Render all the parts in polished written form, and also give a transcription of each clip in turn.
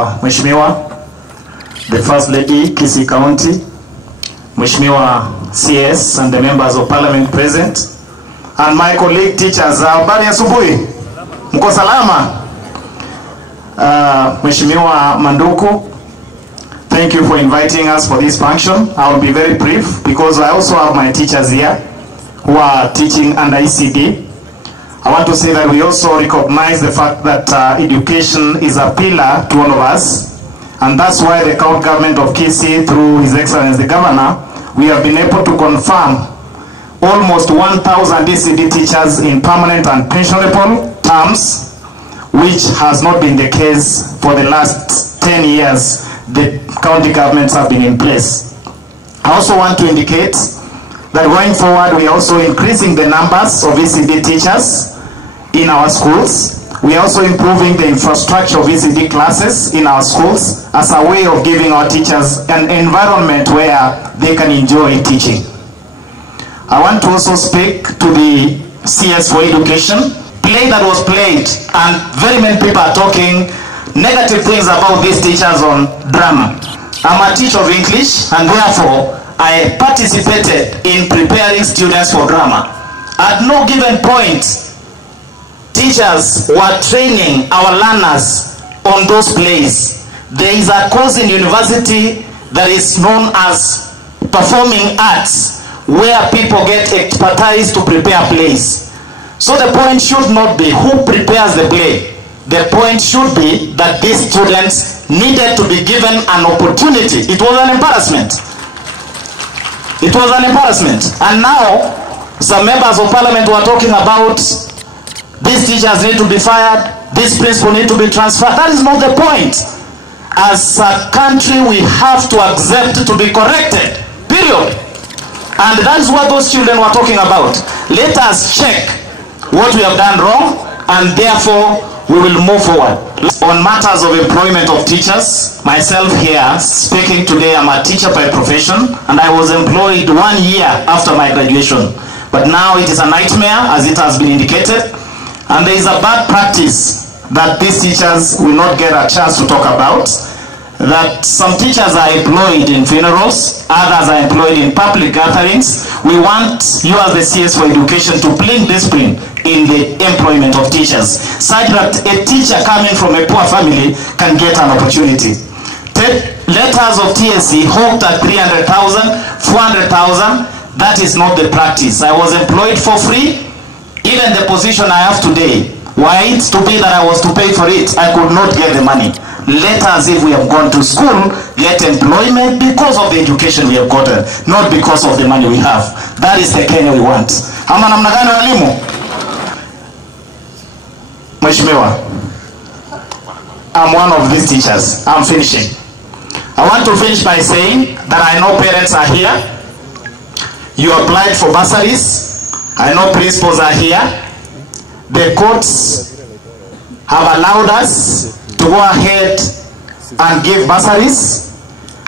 Mheshimiwa, the First Lady, Kisii County, Mheshimiwa CS and the members of parliament present, and my colleague teachers, habari asubuhi, mko salama? Mheshimiwa Manduku, thank you for inviting us for this function. I will be very brief because I also have my teachers here who are teaching under ECD. I want to say that we also recognize the fact that education is a pillar to all of us, and that's why the county government of Kisii, through His Excellency the Governor, we have been able to confirm almost 1,000 ECD teachers in permanent and pensionable terms, which has not been the case for the last 10 years the county governments have been in place. I also want to indicate that going forward we are also increasing the numbers of ECD teachers in our schools. We are also improving the infrastructure of ECD classes in our schools as a way of giving our teachers an environment where they can enjoy teaching. I want to also speak to the CS for Education. Play that was played, and very many people are talking negative things about these teachers on drama. I'm a teacher of English, and therefore I participated in preparing students for drama. At no given point, teachers were training our learners on those plays. There is a course in university that is known as performing arts, where people get expertise to prepare plays. So the point should not be who prepares the play. The point should be that these students needed to be given an opportunity. It was an embarrassment. It was an embarrassment. And now, some members of parliament were talking about these teachers need to be fired, this principal need to be transferred. That is not the point. As a country, we have to accept to be corrected. Period. And that is what those children were talking about. Let us check what we have done wrong, and therefore we will move forward. On matters of employment of teachers, myself here speaking today, I'm a teacher by profession, and I was employed 1 year after my graduation. But now it is a nightmare, as it has been indicated, and there is a bad practice that these teachers will not get a chance to talk about, that some teachers are employed in funerals, others are employed in public gatherings. We want you as the CS for Education to bring discipline in the employment of teachers, such that a teacher coming from a poor family can get an opportunity. Letters of TSC hawked at 300,000, 400,000, that is not the practice. I was employed for free. Even the position I have today, were it to be that I was to pay for it, I could not get the money. Let us, if we have gone to school, get employment because of the education we have gotten, not because of the money we have. That is the Kenya we want. Ama namna gani walimu? Mheshimiwa, I'm one of these teachers. I'm finishing. I want to finish by saying that I know parents are here. You applied for bursaries. I know principals are here. The courts have allowed us to go ahead and give bursaries,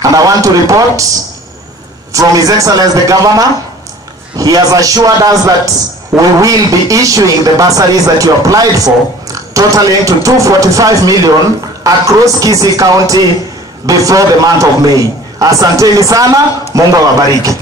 and I want to report from His Excellency the Governor. He has assured us that we will be issuing the bursaries that you applied for, totaling to 245 million across Kisii County before the month of May. Asanteni sana, Mungu awabariki.